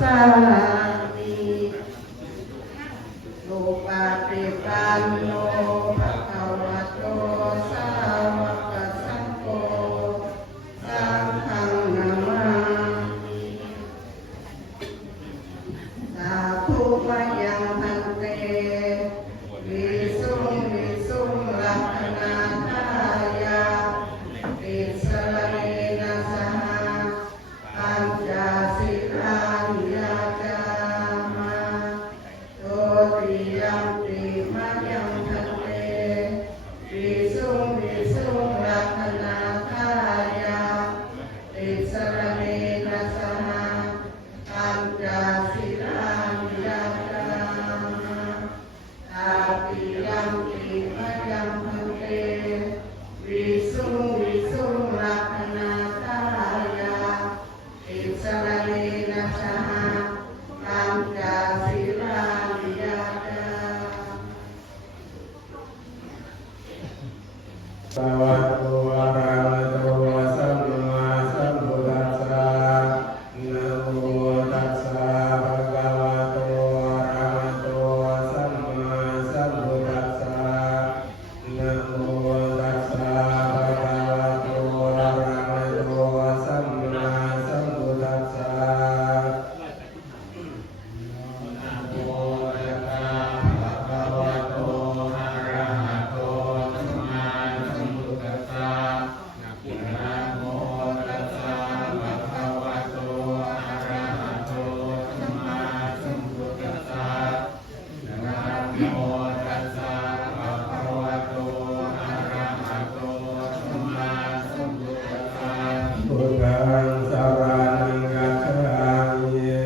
สามิสุปฏิปันโนภะคะวะโตสาวกสังโฆสังฆังนามามิสาธุมะยังพันเตวิสุงวิสุงลักขณาทายาติสรเนนะสหปัญจศีลานิยาจามะโตติยัมปิมะยังพันเตวิสุงวิสุงลักขณาทายาติสรเนนะสหปัญจศีลานิยาจามะตาติยัมปิมะยังพันเตวิสุงวิสุงลักขณาทายาติสรเนนะสหปัญจศีลานิยาจามะ ภะคะวะโตอะระหะโตสัมมาสัมพุทธัสสะนะโมตัสสะภะคะวะโตอะระหะโตสัมมาสัมพุทธัสสะนะโมตัสสะภะคะวะโตอะระหะโตสัมมาสัมพุทธัสสะนะโมตัสสะภะคะวะโตอะระหะโตสัมมาสัมพุทธัสสะนะโมตัสสะภะคะวะโตอะระหะโตสัมมาสัมพุทธัสสะนะโมตัสสะภะคะวะโตอะระหะโตสัมมาสัมพุทธัสสะพุทธังสรณังกัจฉามิ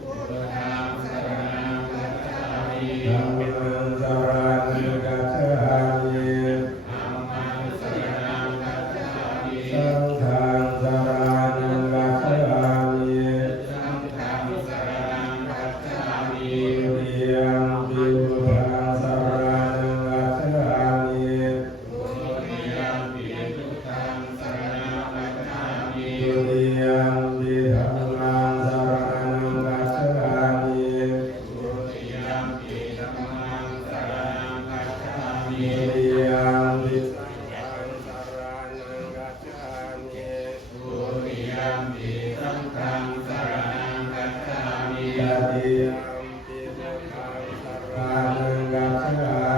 พุทธังสรณังกัจฉามิธัมมังสรณังกัจฉามิธัมมังสรณังกัจฉามิสังฆังสรณังกัจฉามิสังฆังสรณังกัจฉามิทุติยัมปิพุทธังสรณังกัจฉามิทุติยัมปิพุทธังสรณังกัจฉามิทุติยัมปิธัมมังสรณังกัจฉามิทุติยัมปิธัมมังสรณังกัจฉามิทุติยัมปิสังฆังสรณังกัจฉามิทุติยัมปิสังฆังสรณังกัจฉามิตติยัมปิพุทธังสรณังกัจฉามิ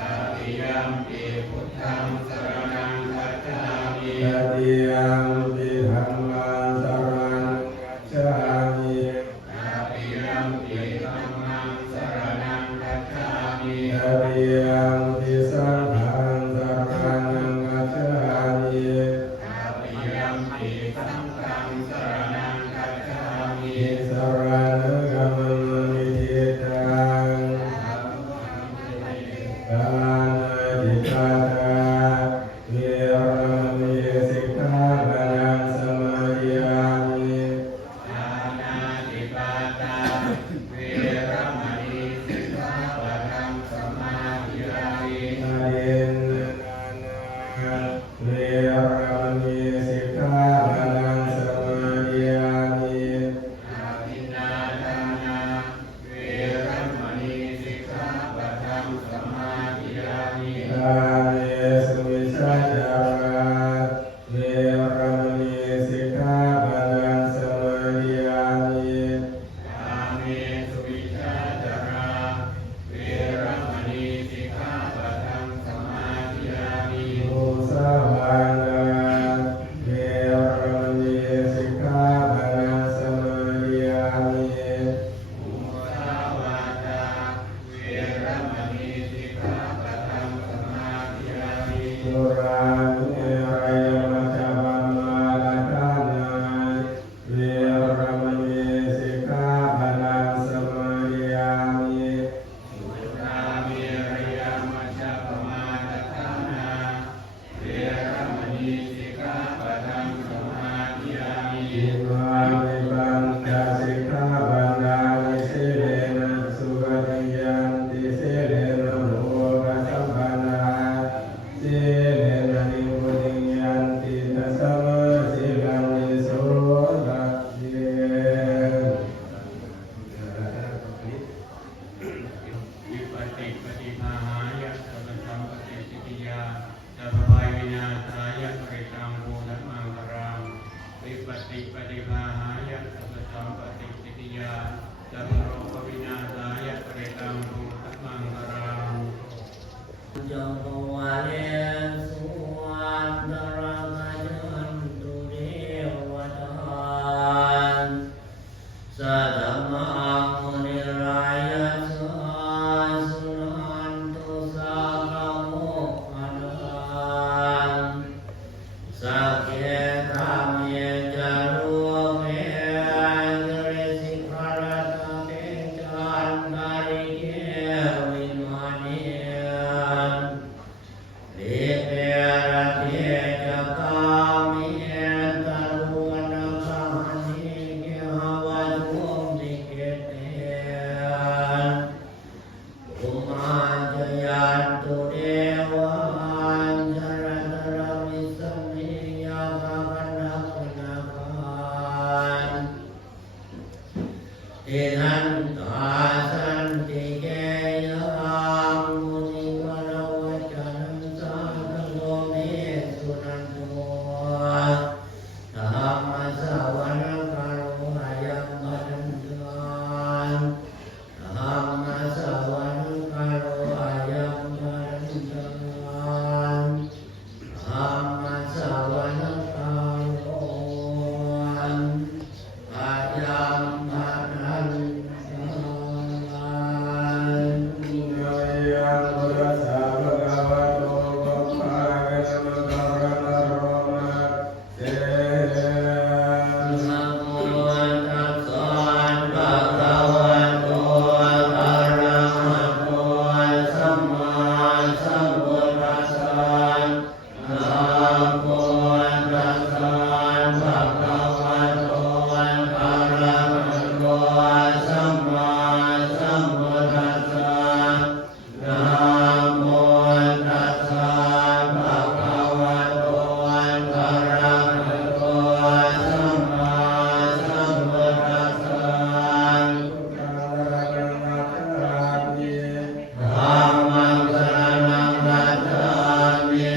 ตติยัมปิพุทธังสรณังกัจฉามิตติยัมปิธัมมังสรณังกัจฉามิตติยัมปิธัมมังสรณังกัจฉามิตติยัมปิสังฆังสรณังกัจฉามิตติยัมปิสังฆังสรณังกัจฉามิสรณังกัมมังนิทิตังกานาติกาตาเวรมณีสิกขาปะทังสมาธิยามิกานาติ สัทธมังมุนิรายัสสะสุนันตุสัพพะโมกขลังสัพเพธรรมเยจารุเมจริสิกขารตเตจันตาริเกวิมานิเดเประเทจกามิตารุณคานิเกหวัตุมิเกเตอุมาจยันตุเดวันจรตรมิสมิยาภาคันธนาคันเทนันตาสันติเกยังมุนิวรวัจจันสาธโลเมสุนันโตธรรมสาวนคารุหายังบันทันธรรมสาวรคารุหายังบันทันธรรมสาวรคารุอายังบันทัน ยังพุทธสาวกวะโตปะปะกะนะมะกะระนะโรนะเส นะโมตัสสะภะคะวะโตอะระหะโตสัมมาสัมพุทธัสสะนะโมตัสสะภะคะวะโตอะระหะโตสัมมาสัมพุทธัสสะนะโมตัสสะภะคะวะโตอะระหะโตสัมมาสัมพุทธัสสะ ธัมมังสรณังคัจฉามิ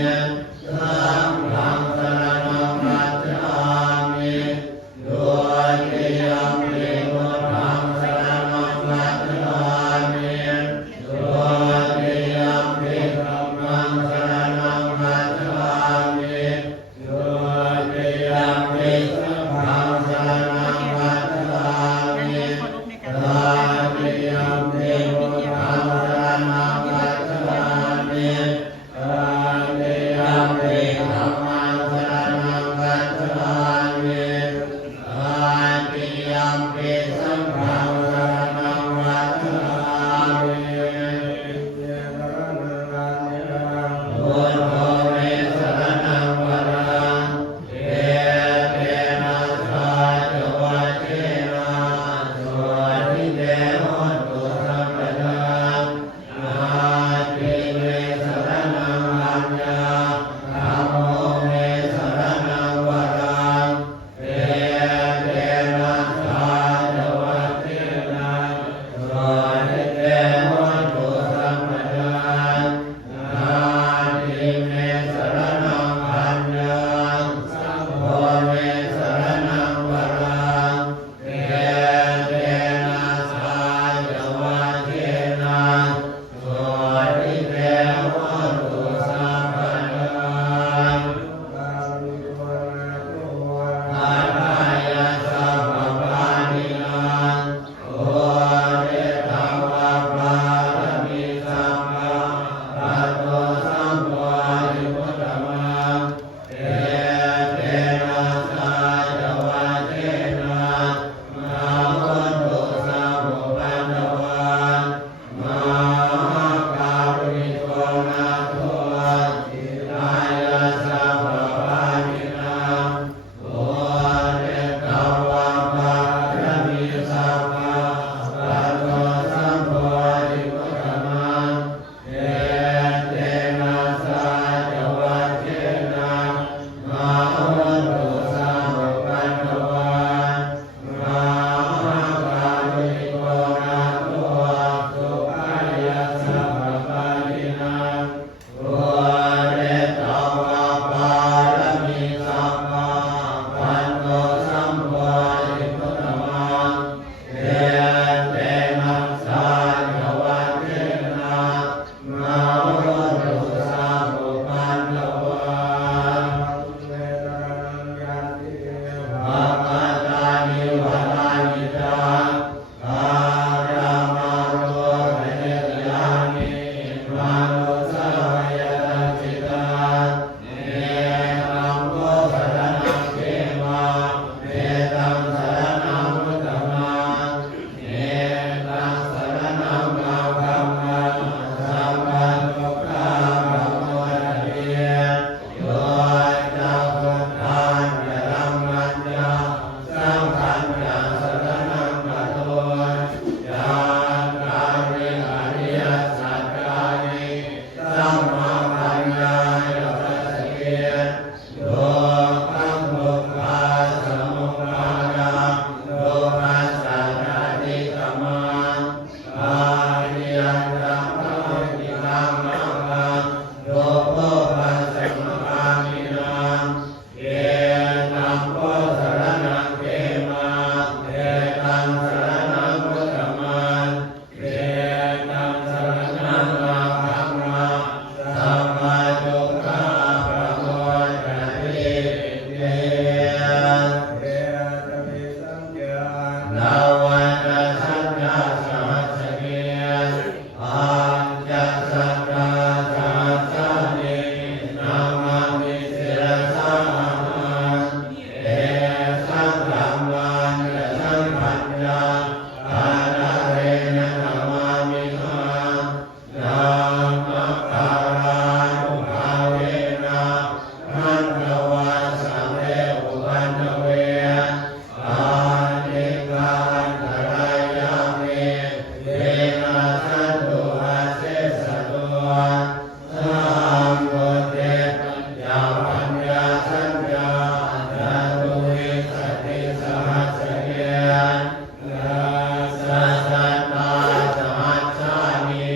ธัมมังสรณังคัจฉามิดุติยัมปิพุทธังสรณังคัจฉามิดุติยัมปิธัมมังสรณังคัจฉามิดุติยัมปิสังฆังสรณังคัจฉามิตติยัมปิพุทธังสรณังคัจฉามิตติยัมปิธัมมังสรณังคัจฉามิตติยัมปิสังฆังสรณังคัจฉามิพุทโธเมสรณังวรังเทเตนะสาจวัจเจนะสวัสดิเตโหตุสัมปทานาทิเมสรณังอัญญาธัมโมเมสรณังวรังเทเตนะสาจวัจเจ อานาเรนะนามามิหังนามัคคารานุภาเวนะหันตวาสัมเรอุปันเวอานิการตรายามิเวนะสันตุอาเสสะตุสัมโพเทยาปัญญาสัญญานาตุวิสัตติสหัสเยนาสัสสะตาสหัสสานิ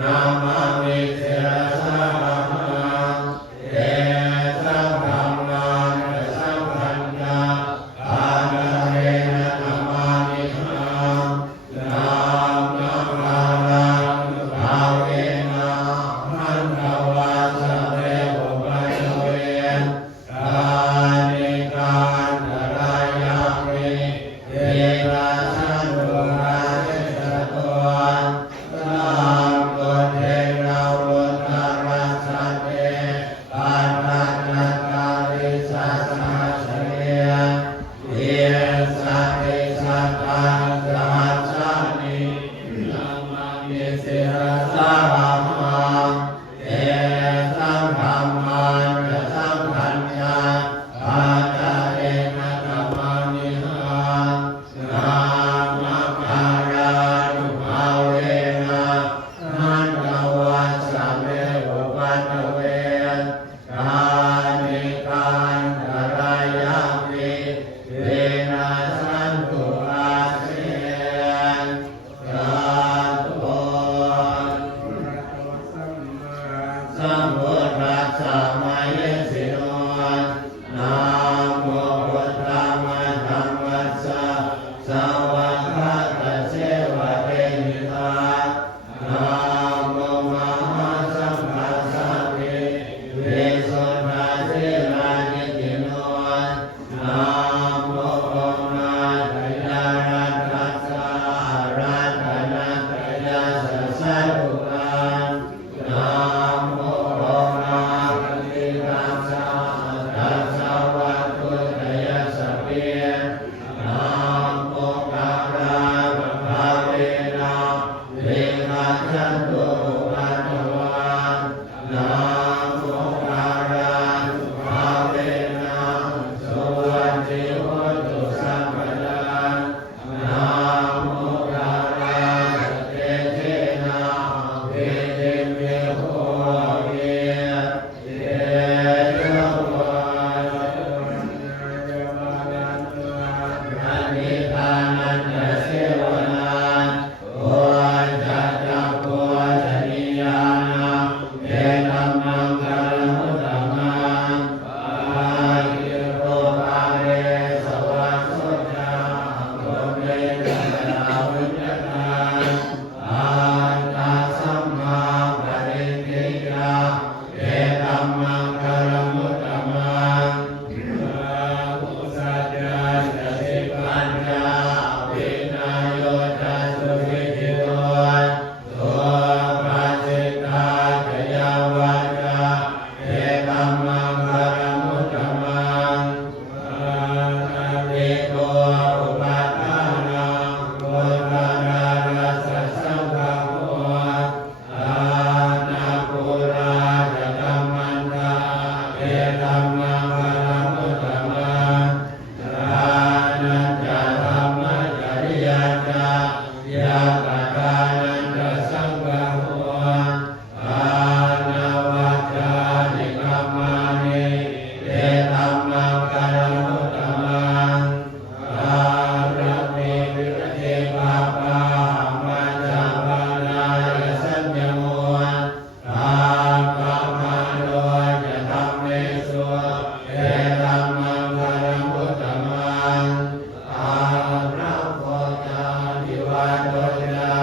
นามามิเสรสะภะมังเตสังฆังนาสังฆัญญาอานาเรนะนามามิหังนามัคคารานุภาเวนะหันตวาสัมเรอุปันเวอานิการตรายามิเยนะสันตุอาเสสะตุสัมโพเทนะวุฒารัสสะเตปานานาคาริสัสสะเสเยเยสัตติสัตตาสหัสสานินามามิเสรสะภะมังเตสังฆังมังสังฆัญญาอาจาเรนะธัมมามิหังนามัคคารานุภาเวนะหันตวาสัมเรอุปันเวอานิการตรายามิเวนะสันตุอาเสสะตุสัมพุทธัสสะมะเยสิโนนะโมพุทธังอะธัมมัสสะสวะคาตะเสวะเตมิตานะโมมหาสังฆัสสะติเวสุทธาเสนานิติโนนะโมองค์นาถยารัตถัสสะรัตนัตยาสัสสะตุกันนะโมองค์นาคติกัสสะทัสสะวัตถุตยะสพเพนะโมกาลาภะเวนะเวนะสันตุปันตวานะโมกาลาภะเวนะสุวัจจิโหตุสัมปทานะโมกาลาสเตเทนะเวเตเมโหเวเตโยโกอานิทานันตเสวนาโอจัตตะโพชนิยานาเอตัมมังคารมุตตมังอาคิโรภาเรสวัสสุจาโกเมนะนาวุจตาอาตาสัมมาปริติยาเอตัมมังคารมุตตมังอุสัจจะสติปัญญาวินัยโยจัสสุวิจิโตตัวปัสสิตาจยาวัจจะเอตัมมังคารมุตตมังอาติโตอุปัฏฐานังพุทธานารัสสะสังฆะโฆอานาปุราจะธัมมันตาเอตัมมังคารมุตตมังอานันจะธัมมจริยาจายากตานันจะสังฆะโฆอานาวัจจานิกัมมานิเอตัมมังคารมุตตมังอาระเมวิรเทปาปามัจจาปานายสัญญโมอาปะมาโนจะธัมเมสุเอตัมมังคารมุตตมังอาพระโพจานิวัตโตจา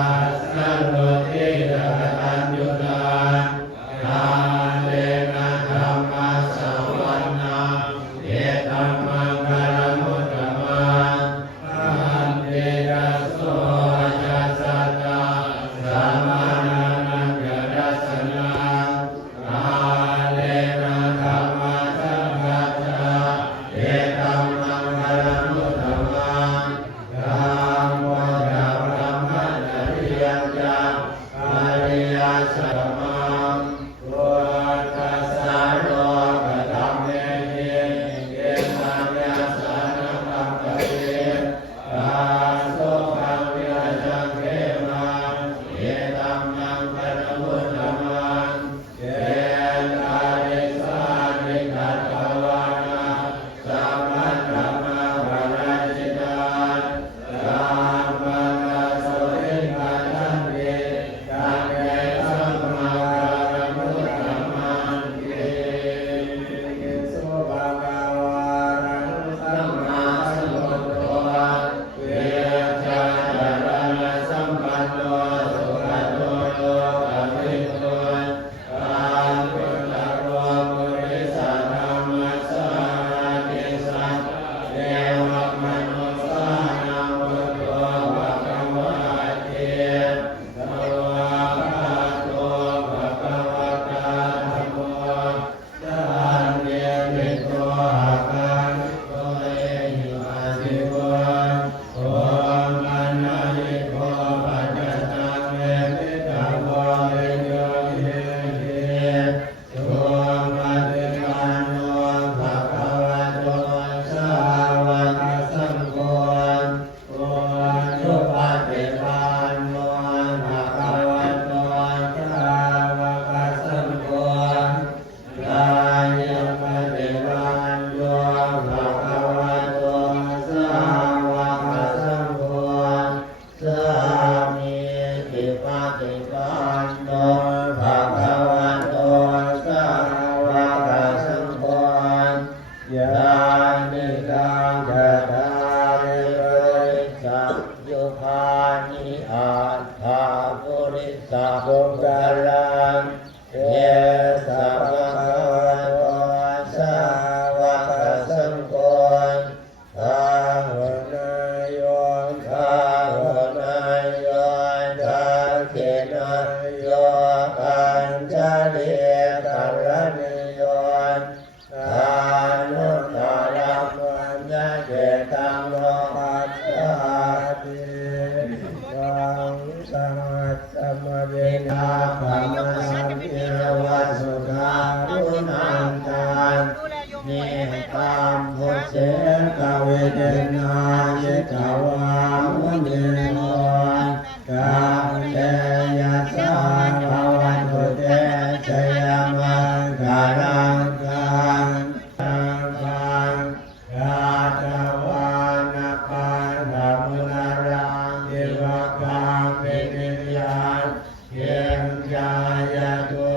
านิอาถาปุริสาปุกาลังเยสัพพะคะวะโตสาวกสังโฆภาวนายโยภาวนาโยทักขินาโยอัญชลีกัลลิโยทานุตตรังวัญญาเจตังโลภัสสะติวังสัมมัสสมเวนะปะมะสัมเยวัสสุขารุนันตังนิกามพุเสกเวเดนายิกาวามุนิโนกาเตยัสสะภวันตุเตชยมังกาลังกังตังกังกาตวานาปันธมุนารังทิวกังปินิยันเยมจายะตุ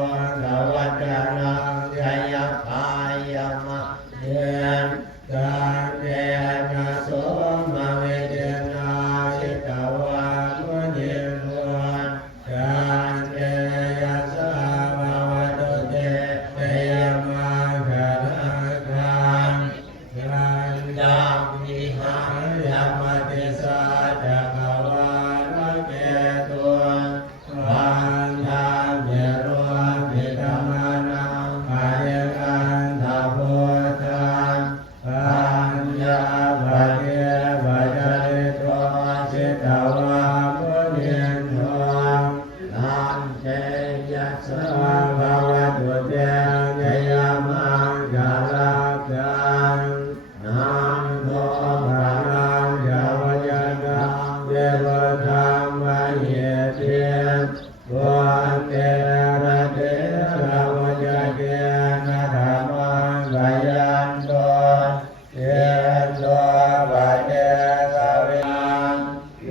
สวัจนังยยพายมะเยมกันเดนะโสมะเวเดนาชิตวามุนิโนกันเดยัสสะภวตุเตเตยมังคลังกังกันดังมิหังยมติสาจกวาลเกตุวันทามเยโรภิธรรมานังภายกันทาโพธังปัญญาภะเทภะจริโตสิตวามุนิโนนัมเตยัสสะภวตุเตเยยมังกาลังกังนัมโมภะลังยาวะยะกังเดวะธัมมะเยเตวันเตระเตระวะยะเกนะธัมมังกายันโตเยโตภะเตสะวิยังโย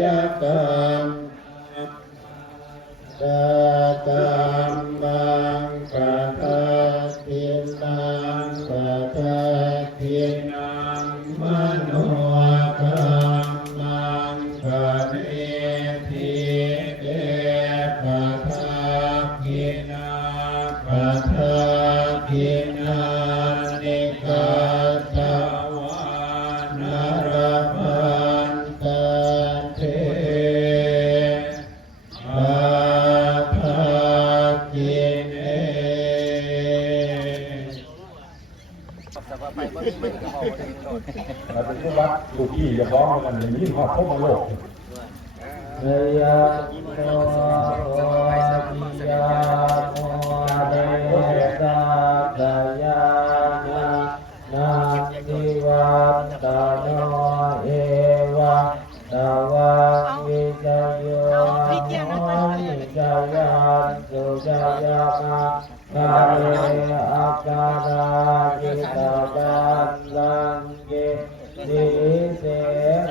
ยกรรมตากรรมบังปะทะทินังปะทะทินังมโนกรรมังปะเนทิเตปะทะทินาปะทะทินานิกาตวานารมันตันเทปะทะทิเน เราเป็นผู้วัดผู้ที่จะร้องกันอย่างนี้พอพบมาโลก เนยะโมโอปิยาโมเดสะกายานานาทิวัตตาโนเอวะตาวังวิจโยนิจายาสุจายามะกาเลอาการาจิตาดันลังเกสิเส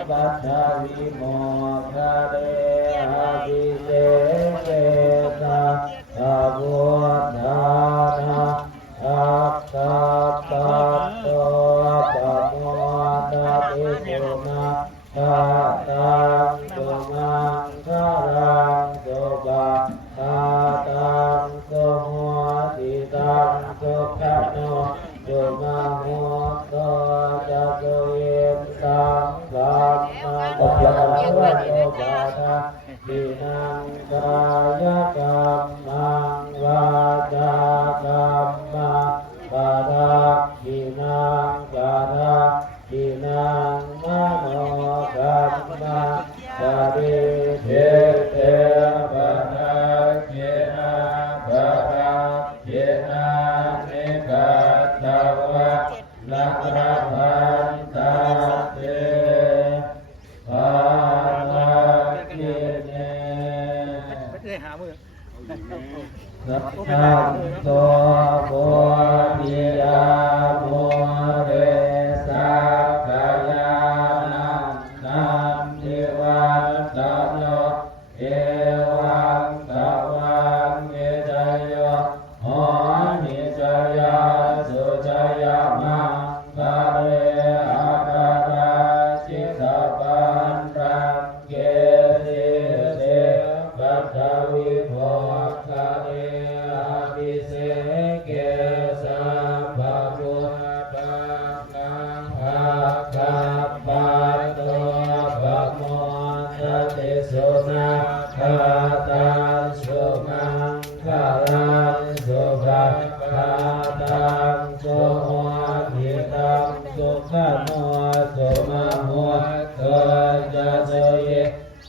ปัทวิโมคาเดอาภิเสเกตาตาบุธานาอัปตาปัตโตปะโมตาติสุนาตาตังสุมังคารังสุปะตาตังสุโหติตังสุขโนสุมาโหโตจักเยตังสัมมาปัญญาโตปะทะทินังกายกรรมังวาจากรรมังปะทะทินังปะทะทินังมโนกรรมังปะริเทเตปะทะเจนะปะทะเจนะนิกัตตวะลักระพันตาเตปานาคิเนสัพพันโตโพธิยาโมเรสากายานันนันทิวัตตโนเอวังตวังเมจโยโหนิจยาสุจยามังกาเรอาการาจิตาปันรังเกสิเสปัทวิโภคาเรอาภิเสเกสัพพะพุทธังนังอาคัปปัตโตปะโมทติสุนาคาตังสุมังคารังสุภัพพาตังสุโหติตังสุขโนสุมาโหโตจัสเย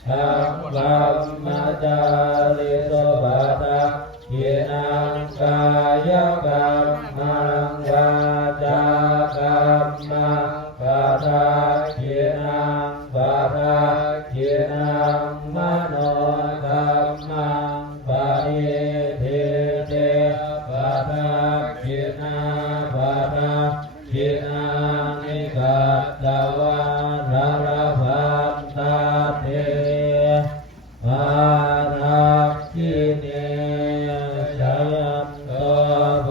ธัมมัมมจาริสุปะทะทินังกายกรรมังวาจากรรมังปะทะทินังปะทะทินังมโนกรรมังปะริเทเตปะทะทินาปะทะทินานิกัตตวาระระพันตาเทปานาคิเนชยันโตโพ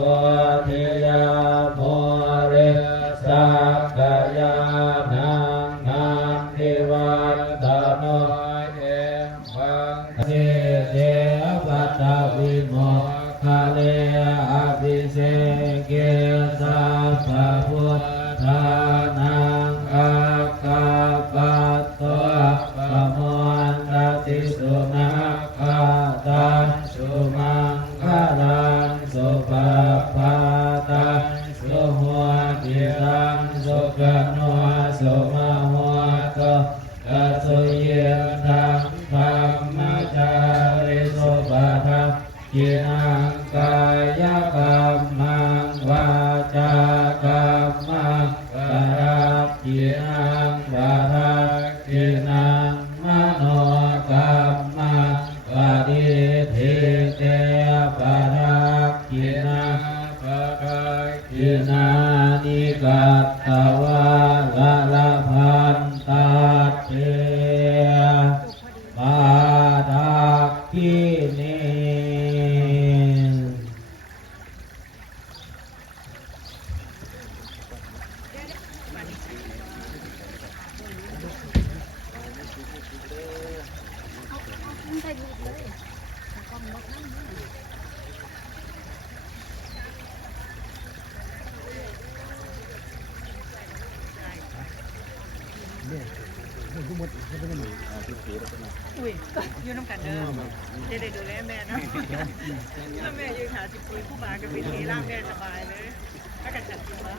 ธิยาโมเรสักกายานังนันทิวัตตโนเอวังเทเตปัตตวิโมคาเลอภิเสเกสัพพะพุทธานังอาคาปัตโตปะโมทติสุนาคาตังสุมังคารังสุภัพพาตังสุโหติตังสุขโนสุมาโหโตกัสสุเยธัมมัมมจาริสุปะทะทินังกายกรรมังวาจากรรมังปะทัพทินังปะทัพทินังมโนกรรมัง ใส่รูปเลยกล้องรถนั่นอุ้ยอยู่น้ำกันเด้อจะได้ดูแลแม่นะถ้าแม่ยืนหาสิบปุยผู้บากับวิธีร่างแม่สบายเลยถ้ากันจัดจริงวะ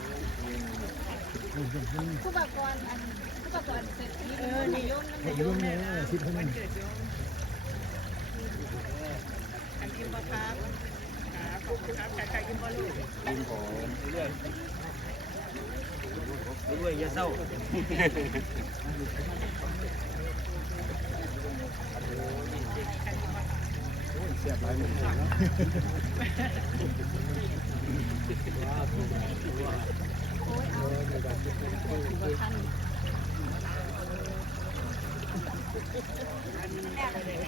ผู้บากรผู้บากรเสร็จนิยมนิยมแม่นะวันเกิดโยมอันกินปลาครับขอบคุณครับใครกินปลาลูกกินของเรื่อยเรื่อยอย่าเศร้าเสียบหลายหมื่นนะโอ้ยเอาท่านแรกเลย